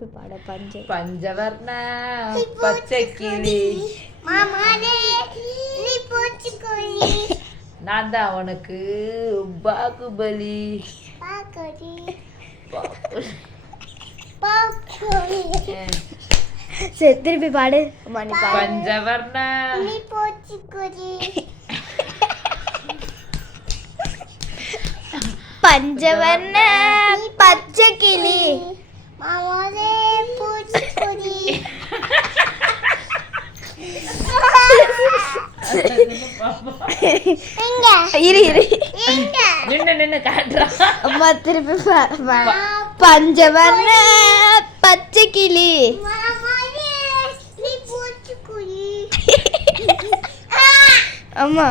திருப்பி பாட பஞ்சவர்ண பச்சை கிளி நான் தான் உனக்கு பாகுபலி. சரி திருப்பி பாடு. பஞ்சவர்ண பஞ்சவர்ண பச்சை கிளி நின்னு காட்டுறா. அம்மா திருப்பி பஞ்சவர்ண பச்சை கிளி அம்மா